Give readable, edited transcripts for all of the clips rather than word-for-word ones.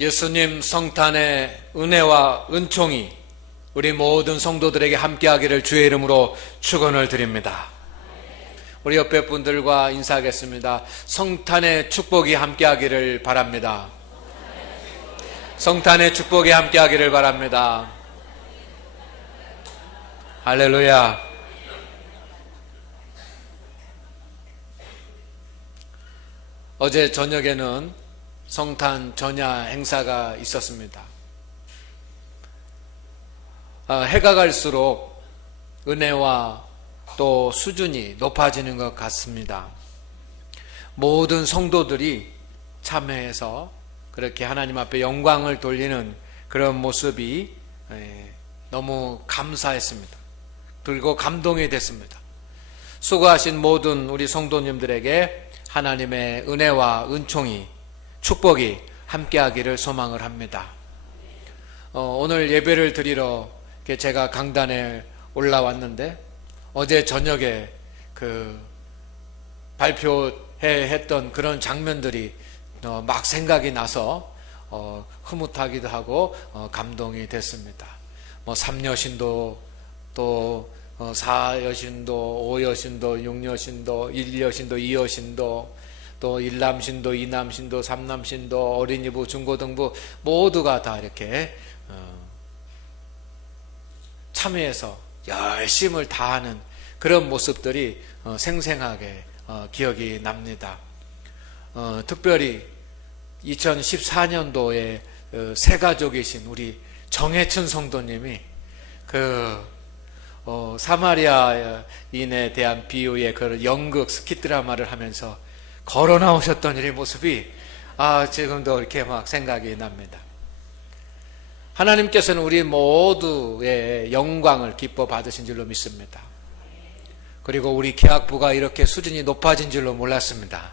예수님 성탄의 은혜와 은총이 우리 모든 성도들에게 함께하기를 주의 이름으로 축원을 드립니다. 우리 옆에 분들과 인사하겠습니다. 성탄의 축복이 함께하기를 바랍니다. 성탄의 축복이 함께하기를 바랍니다. 할렐루야. 어제 저녁에는 성탄 전야 행사가 있었습니다. 해가 갈수록 은혜와 또 수준이 높아지는 것 같습니다. 모든 성도들이 참여해서 그렇게 하나님 앞에 영광을 돌리는 그런 모습이 너무 감사했습니다. 그리고 감동이 됐습니다. 수고하신 모든 우리 성도님들에게 하나님의 은혜와 은총이 축복이 함께하기를 소망을 합니다. 오늘 예배를 드리러 제가 강단에 올라왔는데 어제 저녁에 발표했던 그런 장면들이 막 생각이 나서 흐뭇하기도 하고 감동이 됐습니다. 삼여신도 또 사여신도, 오여신도, 육여신도, 일여신도, 이여신도, 또 일남신도, 이남신도, 삼남신도, 어린이부, 중고등부 모두가 다 이렇게 참여해서 열심을 다하는 그런 모습들이 생생하게 기억이 납니다. 특별히 2014년도에 새가족이신 우리 정혜춘 성도님이 사마리아인에 대한 비유의 그런 연극 스킷 드라마를 하면서 걸어 나오셨던 이 모습이 지금도 이렇게 막 생각이 납니다. 하나님께서는 우리 모두의 영광을 기뻐 받으신 줄로 믿습니다. 그리고 우리 계약부가 이렇게 수준이 높아진 줄로 몰랐습니다.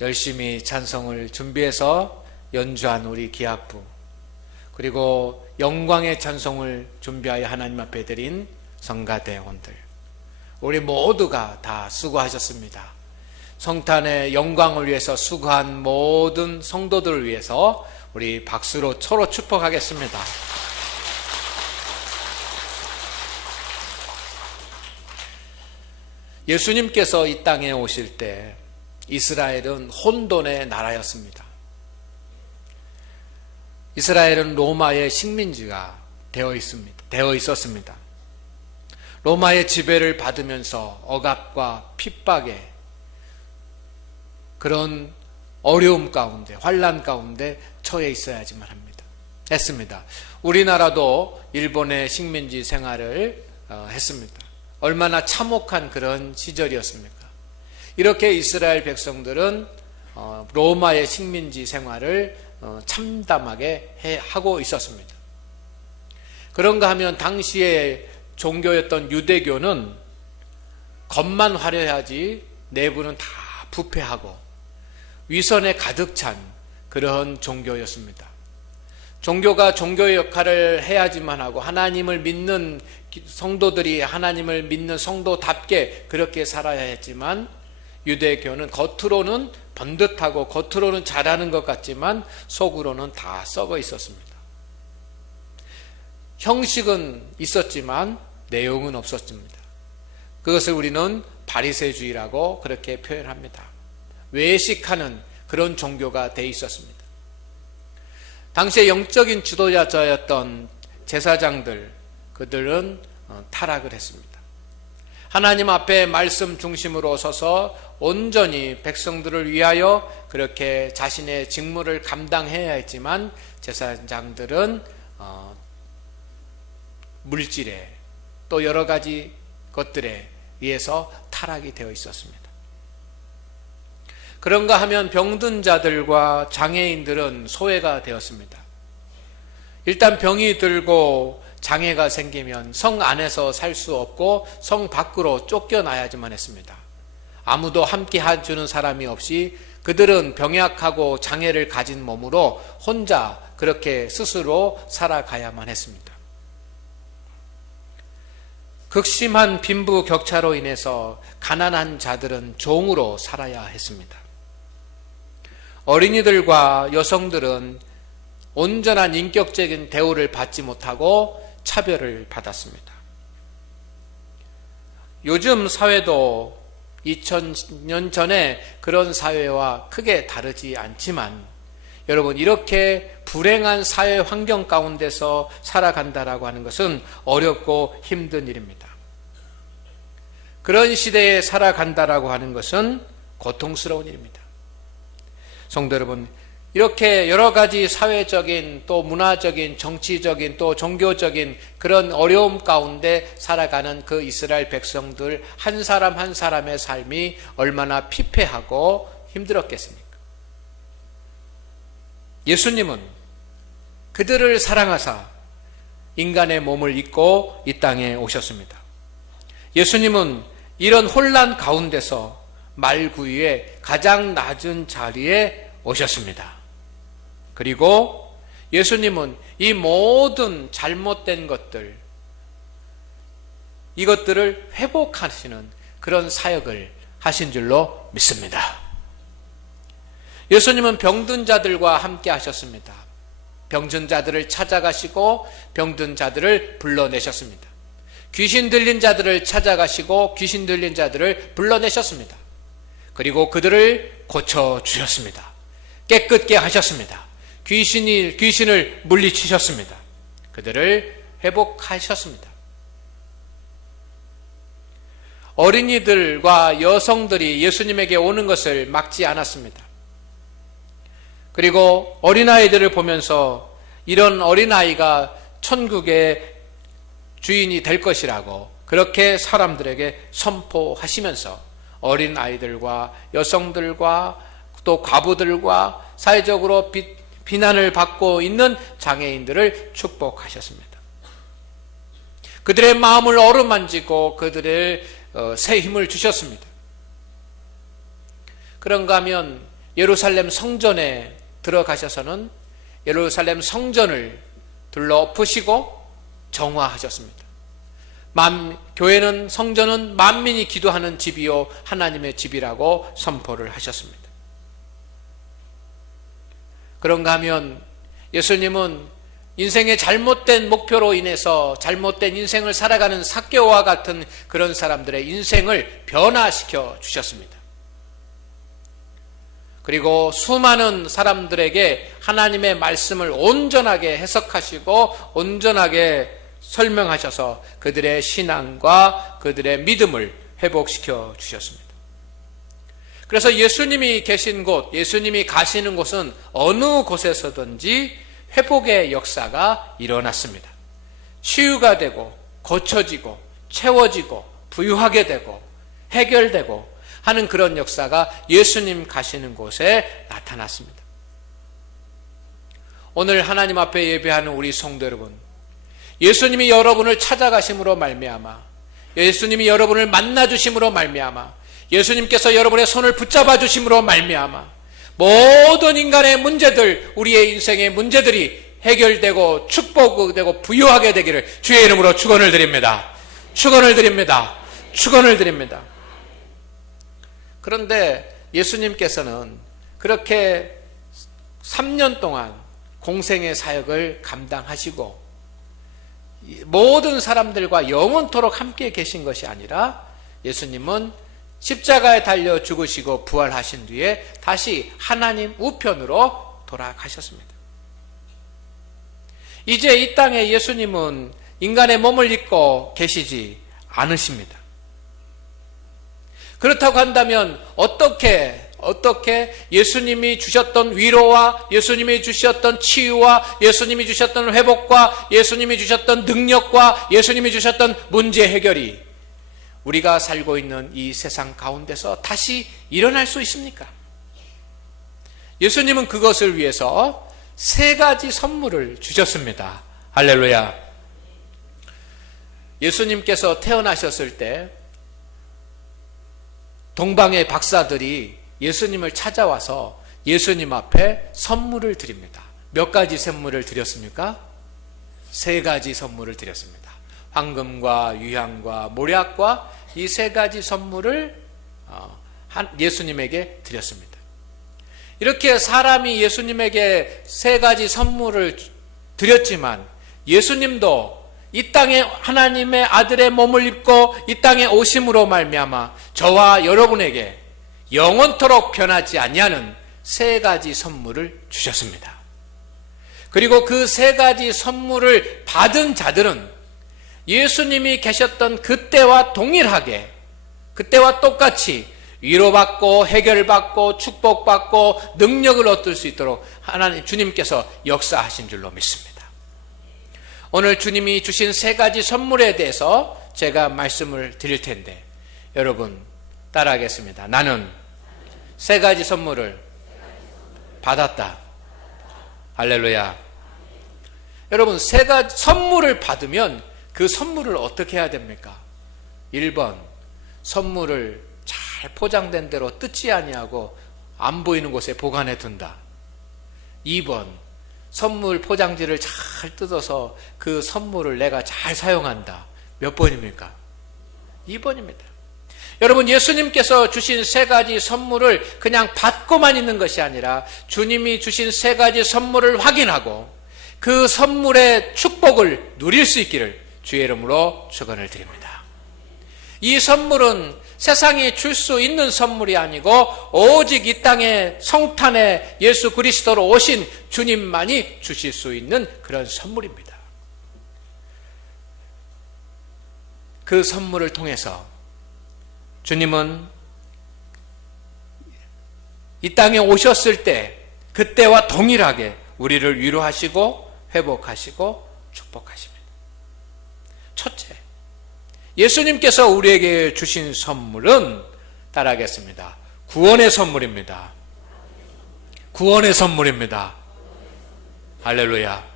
열심히 찬송을 준비해서 연주한 우리 계약부, 그리고 영광의 찬송을 준비하여 하나님 앞에 드린 성가대원들, 우리 모두가 다 수고하셨습니다. 성탄의 영광을 위해서 수고한 모든 성도들을 위해서 우리 박수로 서로 축복하겠습니다. 예수님께서 이 땅에 오실 때 이스라엘은 혼돈의 나라였습니다. 이스라엘은 로마의 식민지가 되어 있었습니다. 로마의 지배를 받으면서 억압과 핍박에 그런 어려움 가운데, 환난 가운데 처해 있어야지만 했습니다. 우리나라도 일본의 식민지 생활을 했습니다. 얼마나 참혹한 그런 시절이었습니까? 이렇게 이스라엘 백성들은 로마의 식민지 생활을 참담하게 하고 있었습니다. 그런가 하면 당시의 종교였던 유대교는 겉만 화려하지 내부는 다 부패하고 위선에 가득 찬 그런 종교였습니다. 종교가 종교의 역할을 해야지만 하고 하나님을 믿는 성도들이 하나님을 믿는 성도답게 그렇게 살아야 했지만 유대교는 겉으로는 번듯하고 겉으로는 잘하는 것 같지만 속으로는 다 썩어 있었습니다. 형식은 있었지만 내용은 없었습니다. 그것을 우리는 바리새주의라고 그렇게 표현합니다. 외식하는 그런 종교가 돼 있었습니다. 당시에 영적인 지도자였던 제사장들, 그들은 타락을 했습니다. 하나님 앞에 말씀 중심으로 서서 온전히 백성들을 위하여 그렇게 자신의 직무를 감당해야 했지만 제사장들은 물질에 또 여러 가지 것들에 의해서 타락이 되어 있었습니다. 그런가 하면 병든 자들과 장애인들은 소외가 되었습니다. 일단 병이 들고 장애가 생기면 성 안에서 살 수 없고 성 밖으로 쫓겨나야지만 했습니다. 아무도 함께 해주는 사람이 없이 그들은 병약하고 장애를 가진 몸으로 혼자 그렇게 스스로 살아가야만 했습니다. 극심한 빈부격차로 인해서 가난한 자들은 종으로 살아야 했습니다. 어린이들과 여성들은 온전한 인격적인 대우를 받지 못하고 차별을 받았습니다. 요즘 사회도 2000년 전에 그런 사회와 크게 다르지 않지만 여러분, 이렇게 불행한 사회 환경 가운데서 살아간다라고 하는 것은 어렵고 힘든 일입니다. 그런 시대에 살아간다라고 하는 것은 고통스러운 일입니다. 성도 여러분, 이렇게 여러 가지 사회적인 또 문화적인 정치적인 또 종교적인 그런 어려움 가운데 살아가는 그 이스라엘 백성들 한 사람 한 사람의 삶이 얼마나 피폐하고 힘들었겠습니까? 예수님은 그들을 사랑하사 인간의 몸을 입고 이 땅에 오셨습니다. 예수님은 이런 혼란 가운데서 말구유의 가장 낮은 자리에 오셨습니다. 그리고 예수님은 이 모든 잘못된 것들, 이것들을 회복하시는 그런 사역을 하신 줄로 믿습니다. 예수님은 병든 자들과 함께 하셨습니다. 병든 자들을 찾아가시고 병든 자들을 불러내셨습니다. 귀신 들린 자들을 찾아가시고 귀신 들린 자들을 불러내셨습니다. 그리고 그들을 고쳐주셨습니다. 깨끗게 하셨습니다. 귀신을 물리치셨습니다. 그들을 회복하셨습니다. 어린이들과 여성들이 예수님에게 오는 것을 막지 않았습니다. 그리고 어린아이들을 보면서 이런 어린아이가 천국의 주인이 될 것이라고 그렇게 사람들에게 선포하시면서 어린아이들과 여성들과 또 과부들과 사회적으로 비난을 받고 있는 장애인들을 축복하셨습니다. 그들의 마음을 어루만지고 그들의 새 힘을 주셨습니다. 그런가 하면 예루살렘 성전에 들어가셔서는 예루살렘 성전을 둘러엎으시고 정화하셨습니다. 교회는, 성전은 만민이 기도하는 집이요 하나님의 집이라고 선포를 하셨습니다. 그런가 하면 예수님은 인생의 잘못된 목표로 인해서 잘못된 인생을 살아가는 삭개오와 같은 그런 사람들의 인생을 변화시켜 주셨습니다. 그리고 수많은 사람들에게 하나님의 말씀을 온전하게 해석하시고 온전하게 설명하셔서 그들의 신앙과 그들의 믿음을 회복시켜 주셨습니다. 그래서 예수님이 계신 곳, 예수님이 가시는 곳은 어느 곳에서든지 회복의 역사가 일어났습니다. 치유가 되고 고쳐지고 채워지고 부유하게 되고 해결되고 하는 그런 역사가 예수님 가시는 곳에 나타났습니다. 오늘 하나님 앞에 예배하는 우리 성도 여러분, 예수님이 여러분을 찾아가심으로 말미암아, 예수님이 여러분을 만나주심으로 말미암아, 예수님께서 여러분의 손을 붙잡아 주심으로 말미암아 모든 인간의 문제들, 우리의 인생의 문제들이 해결되고 축복되고 부유하게 되기를 주의 이름으로 축원을 드립니다. 축원을 드립니다. 축원을 드립니다. 그런데 예수님께서는 그렇게 3년 동안 공생의 사역을 감당하시고 모든 사람들과 영원토록 함께 계신 것이 아니라 예수님은 십자가에 달려 죽으시고 부활하신 뒤에 다시 하나님 우편으로 돌아가셨습니다. 이제 이 땅에 예수님은 인간의 몸을 입고 계시지 않으십니다. 그렇다고 한다면 어떻게 예수님이 주셨던 위로와 예수님이 주셨던 치유와 예수님이 주셨던 회복과 예수님이 주셨던 능력과 예수님이 주셨던 문제 해결이 우리가 살고 있는 이 세상 가운데서 다시 일어날 수 있습니까? 예수님은 그것을 위해서 3가지 선물을 주셨습니다. 할렐루야. 예수님께서 태어나셨을 때 동방의 박사들이 예수님을 찾아와서 예수님 앞에 선물을 드립니다. 몇 가지 선물을 드렸습니까? 3가지 선물을 드렸습니다. 황금과 유향과 모략과 이 3가지 선물을 예수님에게 드렸습니다. 이렇게 사람이 예수님에게 세 가지 선물을 드렸지만 예수님도 이 땅에 하나님의 아들의 몸을 입고 이 땅에 오심으로 말미암아 저와 여러분에게 영원토록 변하지 아니하는 세 가지 선물을 주셨습니다. 그리고 그 세 가지 선물을 받은 자들은 예수님이 계셨던 그때와 동일하게, 그때와 똑같이 위로받고 해결받고 축복받고 능력을 얻을 수 있도록 하나님 주님께서 역사하신 줄로 믿습니다. 오늘 주님이 주신 세 가지 선물에 대해서 제가 말씀을 드릴 텐데 여러분 따라하겠습니다. 나는 세 가지 선물을 받았다. 할렐루야. 여러분 세 가지 선물을 받으면 그 선물을 어떻게 해야 됩니까? 1번 선물을 잘 포장된 대로 뜯지 아니하고 안 보이는 곳에 보관해 둔다. 2번 선물 포장지를 잘 뜯어서 그 선물을 내가 잘 사용한다. 몇 번입니까? 2번입니다. 여러분 예수님께서 주신 세 가지 선물을 그냥 받고만 있는 것이 아니라 주님이 주신 세 가지 선물을 확인하고 그 선물의 축복을 누릴 수 있기를 주의 이름으로 축원을 드립니다. 이 선물은 세상이 줄 수 있는 선물이 아니고 오직 이 땅의 성탄에 예수 그리스도로 오신 주님만이 주실 수 있는 그런 선물입니다. 그 선물을 통해서 주님은 이 땅에 오셨을 때 그때와 동일하게 우리를 위로하시고 회복하시고 축복하십니다. 첫째, 예수님께서 우리에게 주신 선물은 따라하겠습니다. 구원의 선물입니다. 구원의 선물입니다. 할렐루야.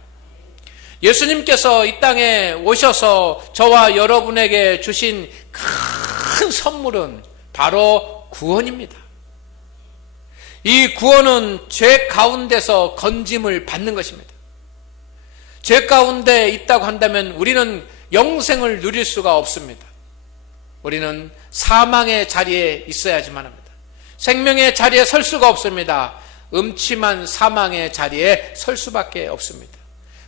예수님께서 이 땅에 오셔서 저와 여러분에게 주신 큰 선물은 바로 구원입니다. 이 구원은 죄 가운데서 건짐을 받는 것입니다. 죄 가운데 있다고 한다면 우리는 영생을 누릴 수가 없습니다. 우리는 사망의 자리에 있어야지만 합니다. 생명의 자리에 설 수가 없습니다. 음침한 사망의 자리에 설 수밖에 없습니다.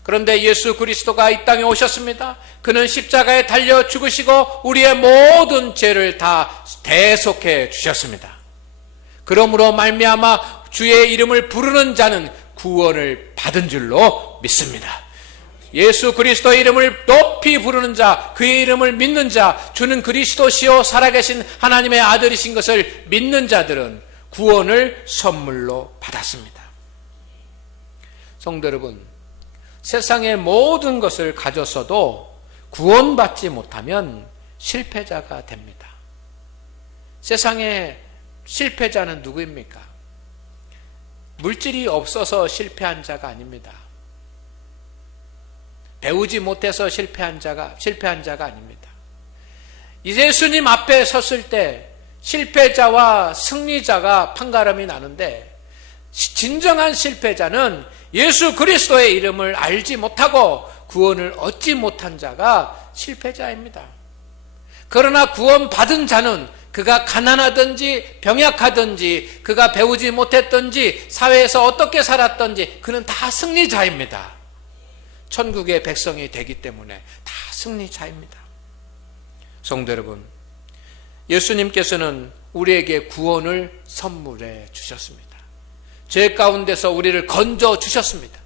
그런데 예수 그리스도가 이 땅에 오셨습니다. 그는 십자가에 달려 죽으시고 우리의 모든 죄를 다 대속해 주셨습니다. 그러므로 말미암아 주의 이름을 부르는 자는 구원을 받은 줄로 믿습니다. 예수 그리스도의 이름을 높이 부르는 자, 그의 이름을 믿는 자, 주는 그리스도시요 살아계신 하나님의 아들이신 것을 믿는 자들은 구원을 선물로 받았습니다. 성도 여러분, 세상의 모든 것을 가졌어도 구원받지 못하면 실패자가 됩니다. 세상의 실패자는 누구입니까? 물질이 없어서 실패한 자가 아닙니다. 배우지 못해서 실패한 자가 아닙니다. 예수님 앞에 섰을 때 실패자와 승리자가 판가름이 나는데 진정한 실패자는 예수 그리스도의 이름을 알지 못하고 구원을 얻지 못한 자가 실패자입니다. 그러나 구원받은 자는 그가 가난하든지 병약하든지 그가 배우지 못했든지 사회에서 어떻게 살았든지 그는 다 승리자입니다. 천국의 백성이 되기 때문에 다 승리자입니다. 성도 여러분, 예수님께서는 우리에게 구원을 선물해 주셨습니다. 죄 가운데서 우리를 건져 주셨습니다.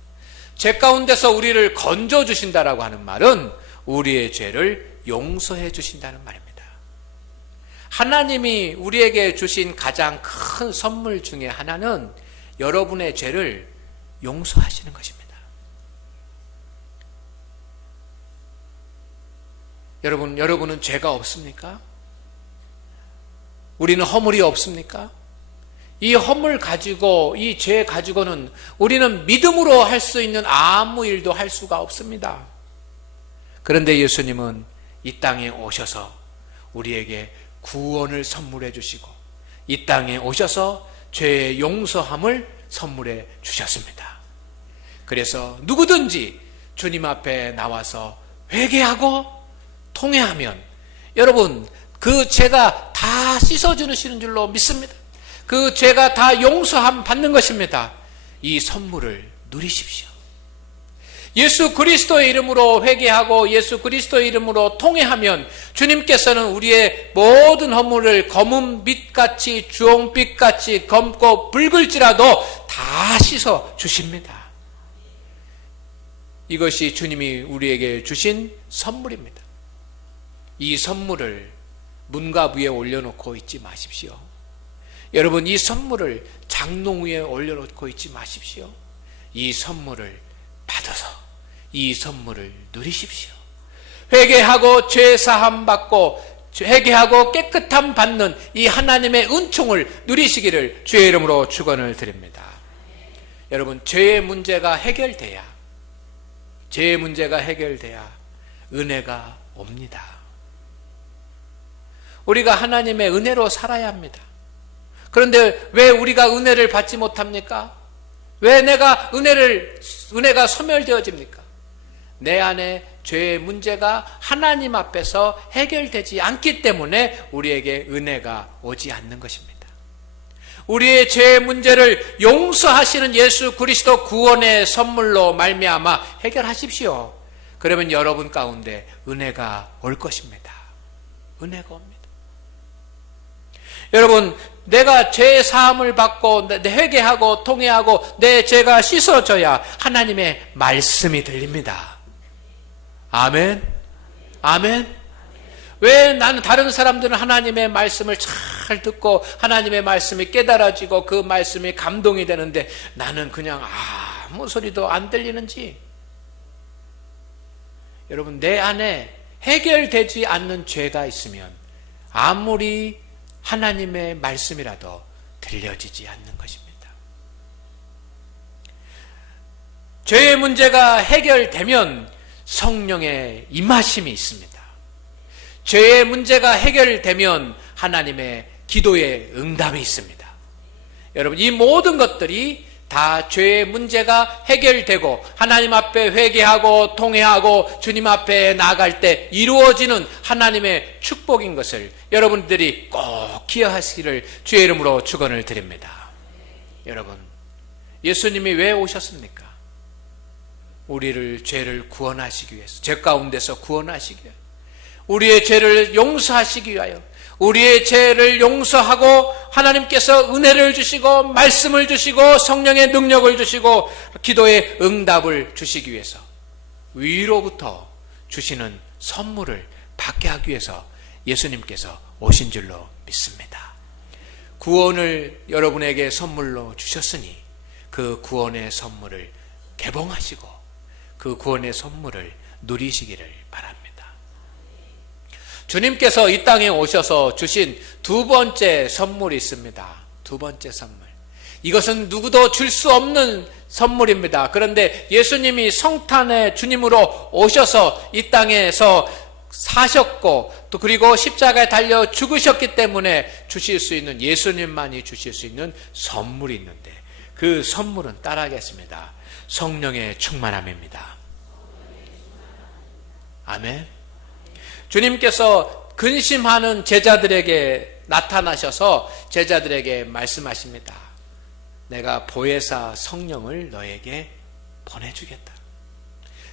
죄 가운데서 우리를 건져 주신다라고 하는 말은 우리의 죄를 용서해 주신다는 말입니다. 하나님이 우리에게 주신 가장 큰 선물 중에 하나는 여러분의 죄를 용서하시는 것입니다. 여러분은 죄가 없습니까? 우리는 허물이 없습니까? 이 허물 가지고, 이 죄 가지고는 우리는 믿음으로 할 수 있는 아무 일도 할 수가 없습니다. 그런데 예수님은 이 땅에 오셔서 우리에게 구원을 선물해 주시고 이 땅에 오셔서 죄의 용서함을 선물해 주셨습니다. 그래서 누구든지 주님 앞에 나와서 회개하고 통회하면 여러분 그 죄가 다 씻어주시는 줄로 믿습니다. 그 죄가 다 용서함 받는 것입니다. 이 선물을 누리십시오. 예수 그리스도의 이름으로 회개하고 예수 그리스도의 이름으로 통회하면 주님께서는 우리의 모든 허물을 검은 빛같이 주홍빛같이 검고 붉을지라도 다 씻어 주십니다. 이것이 주님이 우리에게 주신 선물입니다. 이 선물을 문갑 위에 올려놓고 있지 마십시오. 여러분, 이 선물을 장롱 위에 올려놓고 있지 마십시오. 이 선물을 받아서 이 선물을 누리십시오. 회개하고 죄사함 받고 회개하고 깨끗함 받는 이 하나님의 은총을 누리시기를 주의 이름으로 축원을 드립니다. 여러분, 죄의 문제가 해결돼야 은혜가 옵니다. 우리가 하나님의 은혜로 살아야 합니다. 그런데 왜 우리가 은혜를 받지 못합니까? 왜 은혜가 소멸되어집니까? 내 안에 죄의 문제가 하나님 앞에서 해결되지 않기 때문에 우리에게 은혜가 오지 않는 것입니다. 우리의 죄의 문제를 용서하시는 예수 그리스도 구원의 선물로 말미암아 해결하십시오. 그러면 여러분 가운데 은혜가 올 것입니다. 은혜가 옵니다. 여러분, 내가 죄 사함을 받고 회개하고 통회하고 내 죄가 씻어져야 하나님의 말씀이 들립니다. 아멘. 아멘. 왜 나는 다른 사람들은 하나님의 말씀을 잘 듣고 하나님의 말씀이 깨달아지고 그 말씀이 감동이 되는데 나는 그냥 아무 소리도 안 들리는지? 여러분, 내 안에 해결되지 않는 죄가 있으면 아무리 하나님의 말씀이라도 들려지지 않는 것입니다. 죄의 문제가 해결되면 성령의 임하심이 있습니다. 죄의 문제가 해결되면 하나님의 기도의 응답이 있습니다. 여러분, 이 모든 것들이 다 죄의 문제가 해결되고 하나님 앞에 회개하고 통회하고 주님 앞에 나아갈 때 이루어지는 하나님의 축복인 것을 여러분들이 꼭 기억하시기를 주의 이름으로 축원을 드립니다. 여러분, 예수님이 왜 오셨습니까? 우리를 죄를 구원하시기 위해서, 죄 가운데서 구원하시기 위하여, 우리의 죄를 용서하시기 위하여, 우리의 죄를 용서하고 하나님께서 은혜를 주시고 말씀을 주시고 성령의 능력을 주시고 기도의 응답을 주시기 위해서 위로부터 주시는 선물을 받게 하기 위해서 예수님께서 오신 줄로 믿습니다. 구원을 여러분에게 선물로 주셨으니 그 구원의 선물을 개봉하시고 그 구원의 선물을 누리시기를 바랍니다. 주님께서 이 땅에 오셔서 주신 두 번째 선물이 있습니다. 두 번째 선물. 이것은 누구도 줄 수 없는 선물입니다. 그런데 예수님이 성탄의 주님으로 오셔서 이 땅에서 사셨고 또 그리고 십자가에 달려 죽으셨기 때문에 주실 수 있는, 예수님만이 주실 수 있는 선물이 있는데 그 선물은 따라하겠습니다. 성령의 충만함입니다. 아멘. 주님께서 근심하는 제자들에게 나타나셔서 제자들에게 말씀하십니다. 내가 보혜사 성령을 너에게 보내주겠다.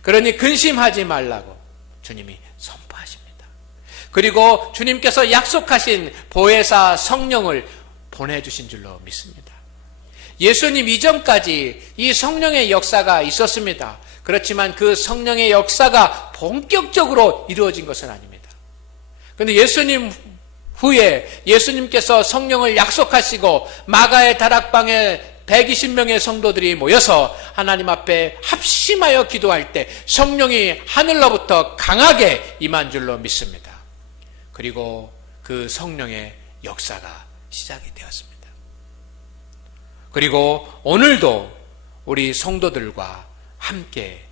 그러니 근심하지 말라고 주님이 선포하십니다. 그리고 주님께서 약속하신 보혜사 성령을 보내주신 줄로 믿습니다. 예수님 이전까지 이 성령의 역사가 있었습니다. 그렇지만 그 성령의 역사가 본격적으로 이루어진 것은 아닙니다. 그런데 예수님 후에 예수님께서 성령을 약속하시고 마가의 다락방에 120명의 성도들이 모여서 하나님 앞에 합심하여 기도할 때 성령이 하늘로부터 강하게 임한 줄로 믿습니다. 그리고 그 성령의 역사가 시작이 되었습니다. 그리고 오늘도 우리 성도들과 함께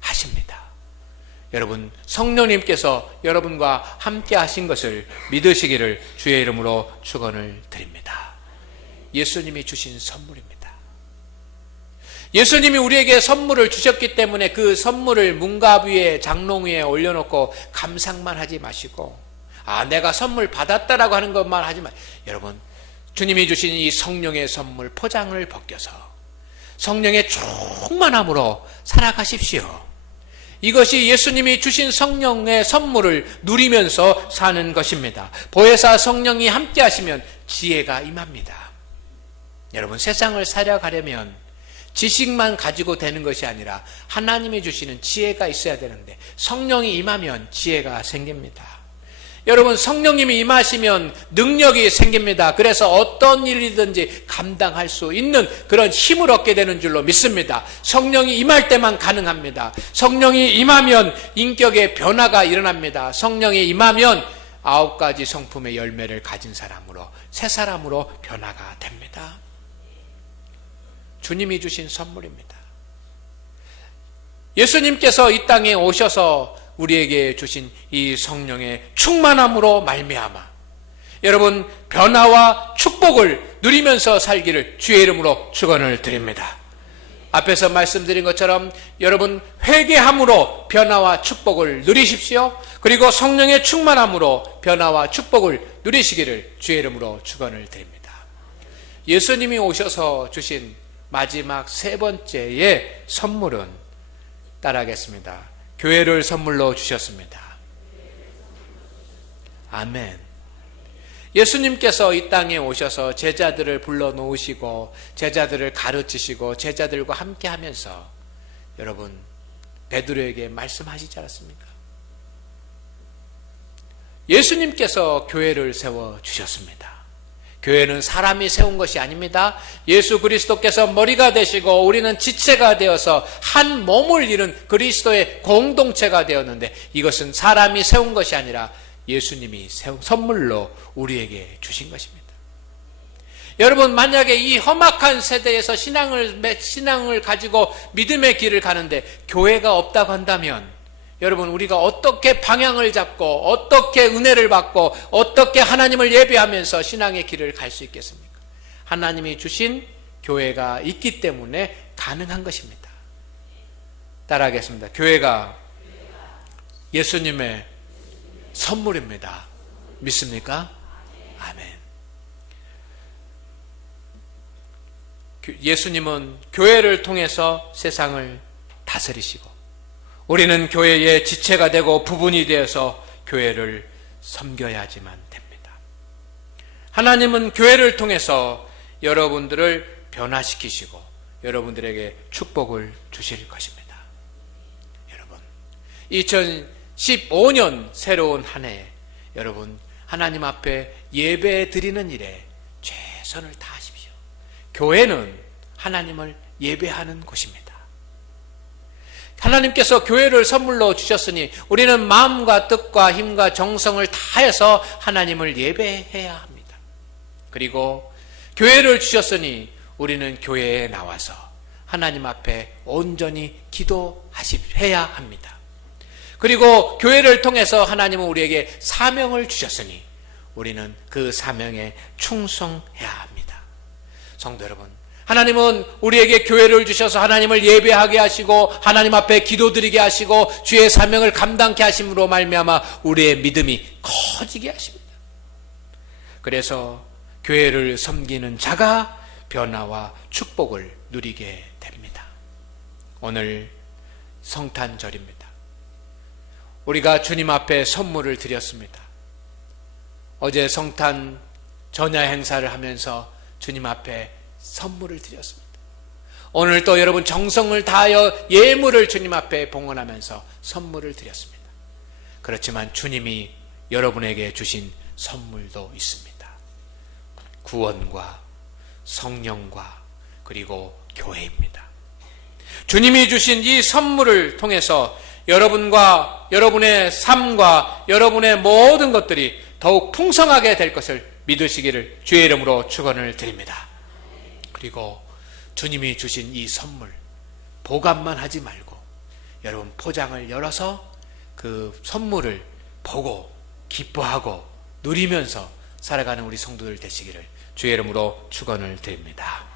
하십니다. 여러분, 성령님께서 여러분과 함께 하신 것을 믿으시기를 주의 이름으로 축원을 드립니다. 예수님이 주신 선물입니다. 예수님이 우리에게 선물을 주셨기 때문에 그 선물을 문갑 위에 장롱 위에 올려놓고 감상만 하지 마시고 내가 선물 받았다라고 하는 것만 하지 마시고 여러분, 주님이 주신 이 성령의 선물 포장을 벗겨서 성령의 충만함으로 살아가십시오. 이것이 예수님이 주신 성령의 선물을 누리면서 사는 것입니다. 보혜사 성령이 함께 하시면 지혜가 임합니다. 여러분, 세상을 살아가려면 지식만 가지고 되는 것이 아니라 하나님이 주시는 지혜가 있어야 되는데 성령이 임하면 지혜가 생깁니다. 여러분, 성령님이 임하시면 능력이 생깁니다. 그래서 어떤 일이든지 감당할 수 있는 그런 힘을 얻게 되는 줄로 믿습니다. 성령이 임할 때만 가능합니다. 성령이 임하면 인격의 변화가 일어납니다. 성령이 임하면 9가지 성품의 열매를 가진 사람으로, 새 사람으로 변화가 됩니다. 주님이 주신 선물입니다. 예수님께서 이 땅에 오셔서 우리에게 주신 이 성령의 충만함으로 말미암아 여러분, 변화와 축복을 누리면서 살기를 주의 이름으로 축원을 드립니다. 앞에서 말씀드린 것처럼 여러분, 회개함으로 변화와 축복을 누리십시오. 그리고 성령의 충만함으로 변화와 축복을 누리시기를 주의 이름으로 축원을 드립니다. 예수님이 오셔서 주신 마지막 세 번째의 선물은 따라하겠습니다. 교회를 선물로 주셨습니다. 아멘. 예수님께서 이 땅에 오셔서 제자들을 불러놓으시고 제자들을 가르치시고 제자들과 함께 하면서 여러분, 베드로에게 말씀하시지 않았습니까? 예수님께서 교회를 세워주셨습니다. 교회는 사람이 세운 것이 아닙니다. 예수 그리스도께서 머리가 되시고 우리는 지체가 되어서 한 몸을 이룬 그리스도의 공동체가 되었는데 이것은 사람이 세운 것이 아니라 예수님이 세운 선물로 우리에게 주신 것입니다. 여러분, 만약에 이 험악한 세대에서 신앙을 가지고 믿음의 길을 가는데 교회가 없다고 한다면 여러분, 우리가 어떻게 방향을 잡고 어떻게 은혜를 받고 어떻게 하나님을 예배하면서 신앙의 길을 갈 수 있겠습니까? 하나님이 주신 교회가 있기 때문에 가능한 것입니다. 따라하겠습니다. 교회가 예수님의 선물입니다. 믿습니까? 아멘. 예수님은 교회를 통해서 세상을 다스리시고 우리는 교회의 지체가 되고 부분이 되어서 교회를 섬겨야지만 됩니다. 하나님은 교회를 통해서 여러분들을 변화시키시고 여러분들에게 축복을 주실 것입니다. 여러분, 2015년 새로운 한 해 여러분, 하나님 앞에 예배 드리는 일에 최선을 다하십시오. 교회는 하나님을 예배하는 곳입니다. 하나님께서 교회를 선물로 주셨으니 우리는 마음과 뜻과 힘과 정성을 다해서 하나님을 예배해야 합니다. 그리고 교회를 주셨으니 우리는 교회에 나와서 하나님 앞에 온전히 기도해야 합니다. 그리고 교회를 통해서 하나님은 우리에게 사명을 주셨으니 우리는 그 사명에 충성해야 합니다. 성도 여러분, 하나님은 우리에게 교회를 주셔서 하나님을 예배하게 하시고 하나님 앞에 기도드리게 하시고 주의 사명을 감당케 하심으로 말미암아 우리의 믿음이 커지게 하십니다. 그래서 교회를 섬기는 자가 변화와 축복을 누리게 됩니다. 오늘 성탄절입니다. 우리가 주님 앞에 선물을 드렸습니다. 어제 성탄 전야 행사를 하면서 주님 앞에 선물을 드렸습니다. 오늘 또 여러분 정성을 다하여 예물을 주님 앞에 봉헌하면서 선물을 드렸습니다. 그렇지만 주님이 여러분에게 주신 선물도 있습니다. 구원과 성령과 그리고 교회입니다. 주님이 주신 이 선물을 통해서 여러분과 여러분의 삶과 여러분의 모든 것들이 더욱 풍성하게 될 것을 믿으시기를 주의 이름으로 축원을 드립니다. 그리고 주님이 주신 이 선물 보관만 하지 말고 여러분 포장을 열어서 그 선물을 보고 기뻐하고 누리면서 살아가는 우리 성도들 되시기를 주의 이름으로 축원을 드립니다.